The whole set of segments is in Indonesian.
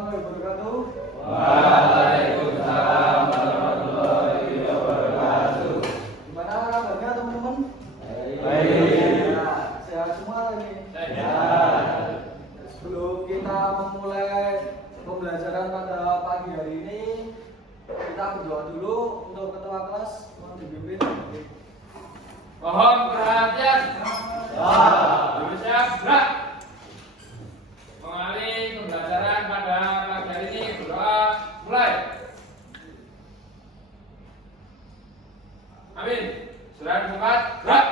warahmatullahi wabarakatuh. Waalaikumsalam warahmatullahi wabarakatuh. Gimana kabarnya teman-teman? Baik. Ya, sehat semua ini. Sehat. Sebelum kita memulai pembelajaran pada pagi hari ini, kita berdoa dulu untuk ketua kelas. Mohon dipimpin. Mohon perhatian. Siap, gerak. Mengalami pembelajaran pada pagi hari ini, berdoa mulai. Amin. Sudah tempat, gerak.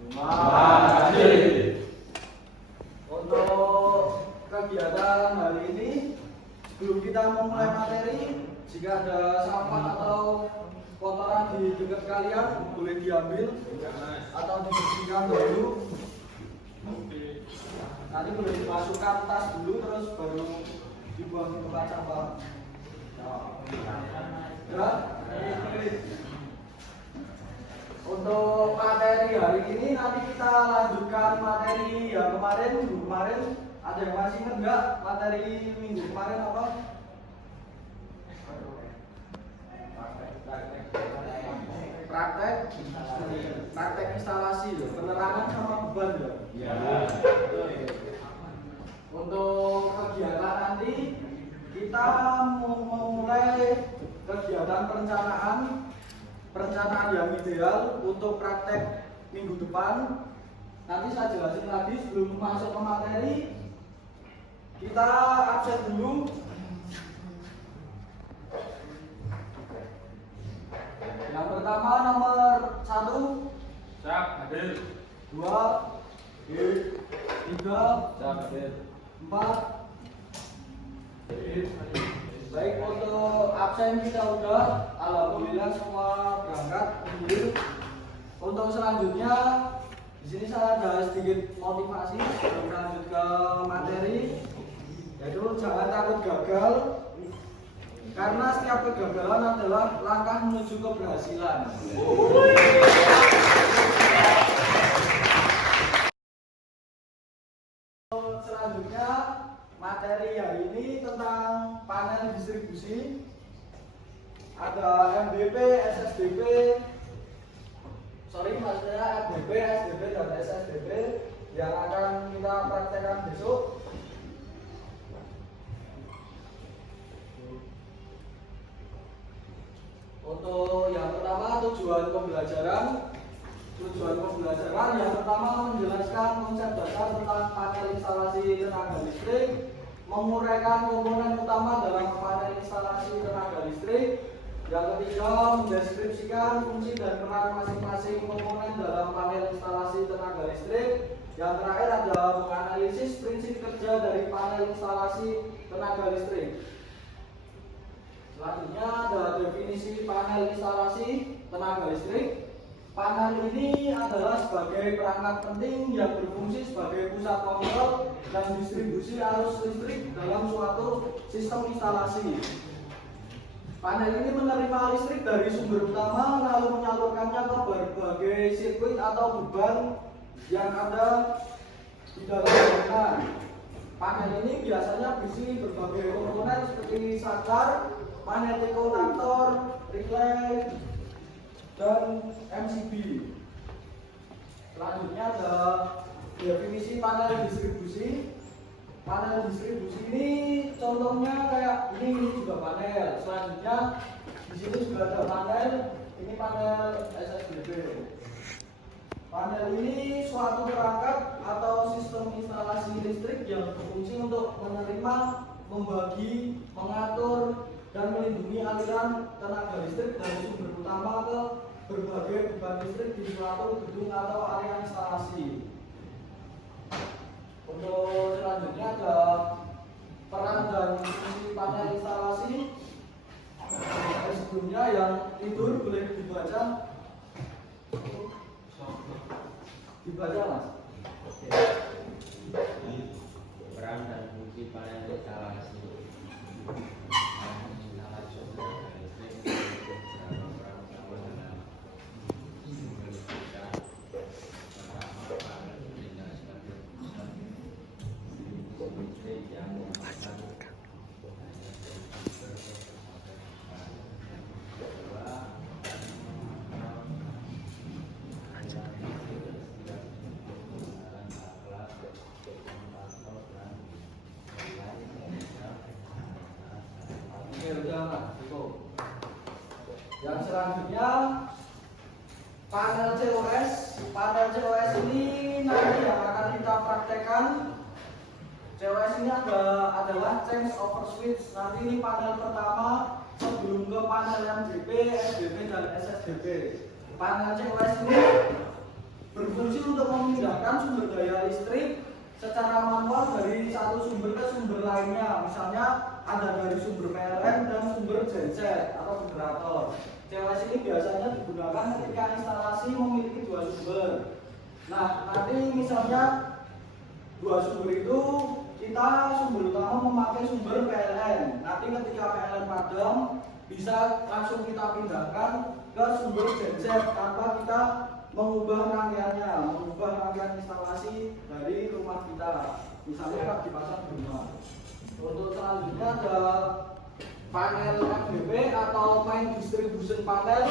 Terima kasih. Untuk kegiatan hari ini, sebelum kita memulai materi, jika ada sampah atau kotoran di dekat kalian boleh diambil atau dibersihkan dulu. Nanti boleh dimasukkan tas dulu terus baru dibuang ke tempat sampah. Ya. Untuk materi hari ini nanti kita lanjutkan materi yang kemarin ada yang masih ingat nggak materi minggu kemarin apa? Praktek instalasi ya, penerangan sama beban ya. Untuk kegiatan nanti kita mau memulai kegiatan perencanaan yang ideal untuk praktek minggu depan. Nanti saya jelasin lagi sebelum masuk ke materi. Kita absen dulu. Yang pertama nomor 1. Siap, hadir. 2, 3, Siap, hadir. 4. Baik, untuk absen kita udah, alhamdulillah semua berangkat. Untuk selanjutnya, di sini saya ada sedikit motivasi sebelum lanjut ke materi, yaitu jangan takut gagal, karena setiap kegagalan adalah langkah menuju keberhasilan. Selanjutnya materi hari ini tentang panel distribusi. Ada MBP, SSDP, maksudnya FDP, SDP, dan SSDP yang akan kita praktekkan besok. Untuk yang pertama tujuan pembelajaran yang pertama menjelaskan konsep dasar tentang panel instalasi tenaga listrik, menguraikan komponen utama dalam panel instalasi tenaga listrik. Yang ketiga, mendeskripsikan fungsi dan peran masing-masing komponen dalam panel instalasi tenaga listrik. Yang terakhir adalah menganalisis prinsip kerja dari panel instalasi tenaga listrik. Selanjutnya ada definisi panel instalasi tenaga listrik. Panel ini adalah sebagai perangkat penting yang berfungsi sebagai pusat kontrol dan distribusi arus listrik dalam suatu sistem instalasi. Panel ini menerima listrik dari sumber utama lalu menyalurkannya ke berbagai sirkuit atau beban yang ada di dalam bangunan. Panel ini biasanya berisi berbagai komponen seperti saklar, magnetokontaktor, relay, dan MCB. Selanjutnya ada definisi panel distribusi. Panel distribusi ini contohnya kayak ini juga panel. Selanjutnya di sini juga ada panel. Ini panel SSDP. Panel ini suatu perangkat atau sistem instalasi listrik yang berfungsi untuk menerima, membagi, mengatur, dan melindungi aliran tenaga listrik dari sumber utama ke berbagai beban listrik di suatu gedung atau area instalasi. Untuk selanjutnya ada peran dan fungsi panel instalasi. Sebelumnya yang tidur boleh dibaca mas. Peran dan fungsi panel instalasi. Yang selanjutnya panel COS. Panel COS ini nanti yang akan kita praktekkan. COS ini adalah change over switch. Nanti ini panel pertama sebelum ke panel MDP, SDP dan SSDP. Panel COS ini berfungsi untuk memindahkan sumber daya listrik secara manual dari satu sumber ke sumber lainnya. Misalnya ada dari sumber PLN dan sumber genset atau generator. COS ini biasanya digunakan ketika instalasi memiliki dua sumber. Nah, nanti misalnya dua sumber itu kita sumber utama memakai sumber PLN. Nanti ketika PLN padam bisa langsung kita pindahkan ke sumber genset tanpa kita mengubah rangkaian instalasi dari rumah kita. Misalnya kan dipasang di rumah. Untuk selanjutnya ada panel MDP atau main distribution panel.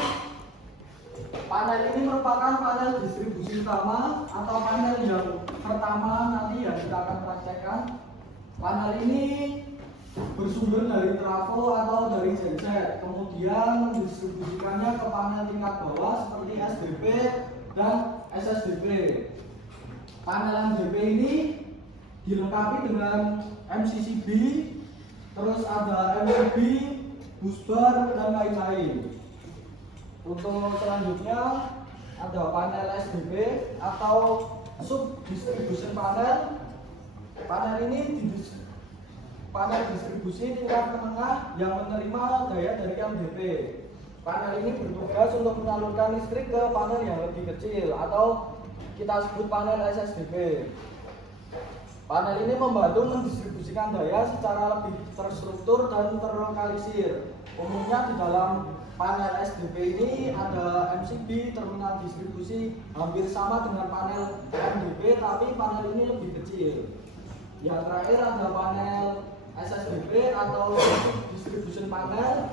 Panel ini merupakan panel distribusi utama atau panel yang pertama nanti yang kita akan praktekkan. Panel ini bersumber dari trafo atau dari genset, kemudian mendistribusikannya ke panel tingkat bawah seperti SDP dan SSDP. Panel MDP ini dilengkapi dengan MCCB, terus ada MCB, busbar dan lain-lain. Untuk selanjutnya ada panel SDP atau sub distribution panel. Panel ini panel distribusi tingkat menengah yang menerima daya dari MDP. Panel ini bertugas untuk menyalurkan listrik ke panel yang lebih kecil atau kita sebut panel SSDP. Panel ini membantu mendistribusikan daya secara lebih terstruktur dan terlokalisir. Umumnya di dalam panel SDP ini ada MCB, terminal distribusi, hampir sama dengan panel MDP, tapi panel ini lebih kecil. Yang terakhir ada panel SSDP atau distribution panel.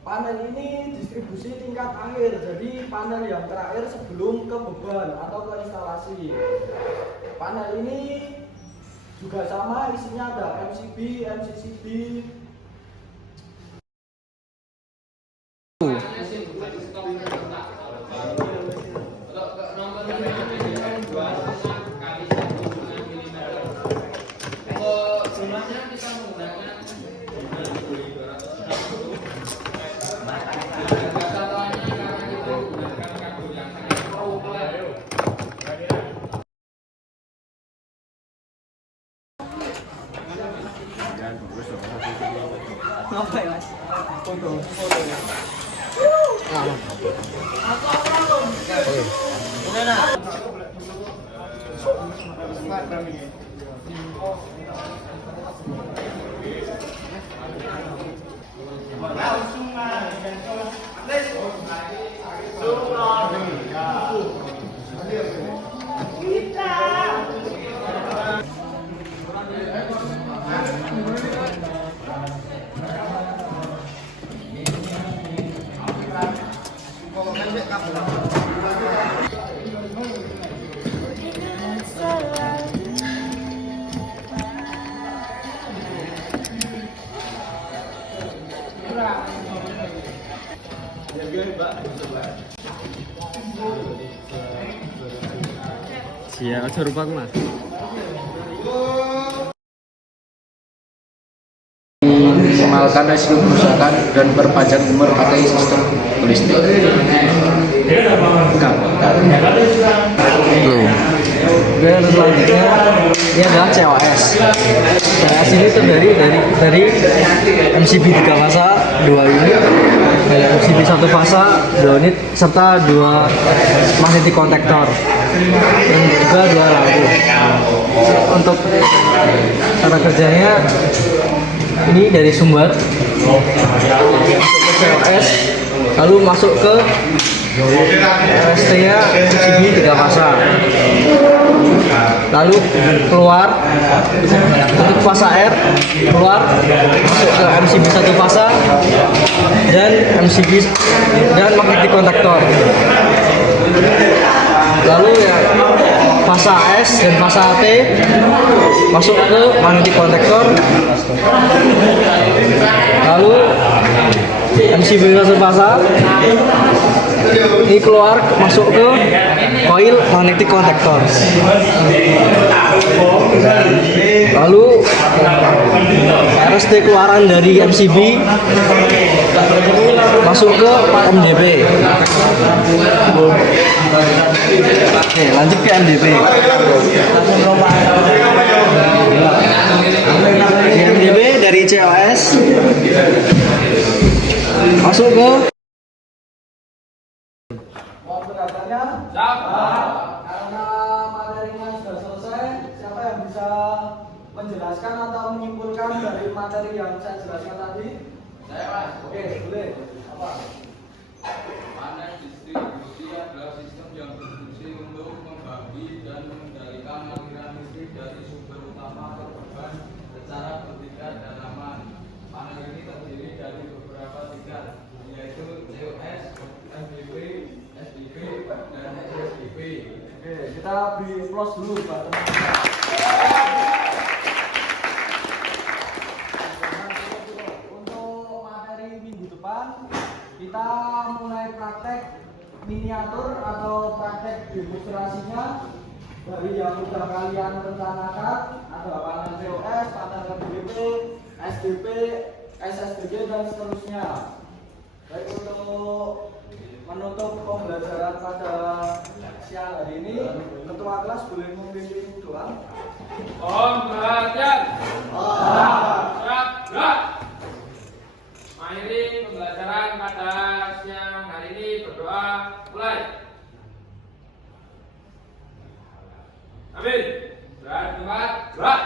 Panel ini distribusi tingkat akhir, jadi panel yang terakhir sebelum ke beban atau ke instalasi. Panel ini juga sama, isinya ada MCB, MCCB. Ngapain mas? Foto. Udah nak. Siap, aja rupa aku mas. Minimalkan resiko kerusakan dan perpanjang umur pakai sistem listrik. Dan selanjutnya ini adalah COS. COS ini terdiri dari MCB 3 fasa 2 unit, dan MCB 1 fasa 2 unit serta 2 magnetic kontaktor dan juga 2 lampu. Untuk cara kerjanya ini dari sumber masuk ke COS, lalu masuk ke RST nya MCB 3 fasa, lalu keluar untuk fasa R, keluar masuk ke MCB 1 fasa dan MCB dan magnetic kontaktor, lalu ya fasa S dan fasa T masuk ke magnetic kontaktor, lalu MCB MCB satu fasa ini keluar masuk ke coil magnetic contactor. Lalu RST keluaran dari MCB masuk ke MDP. Oke, lanjut ke MDP. Di MDP dari COS masuk ke Mohon pendatannya. Siapa? Karena materinya sudah selesai, siapa yang bisa menjelaskan atau menyimpulkan dari materi yang saya jelaskan tadi? Saya Mas. Oke, boleh. Apa? Mana distribusi adalah sistem yang berfungsi untuk membagi dan mengendalikan aliran listrik dari sumber utama ke beban secara bertingkat dan aman. Panel ini terdiri dari beberapa tingkat, yaitu COS, MDP, SDP, dan SSDP. Oke, kita beri applause dulu buat teman-teman. Untuk materi minggu depan kita mulai praktek miniatur atau praktek demonstrasinya dari yang sudah kalian rencanakan, ada panel COS, panel MDP, SDP, SSDG dan seterusnya. Baik, untuk menutup pembelajaran pada siang hari ini, ketua kelas boleh memimpin doa. Om perhatian. Siap, gerak. Mengakhiri pembelajaran pada siang hari ini, berdoa mulai. Amin. Berat, gerak.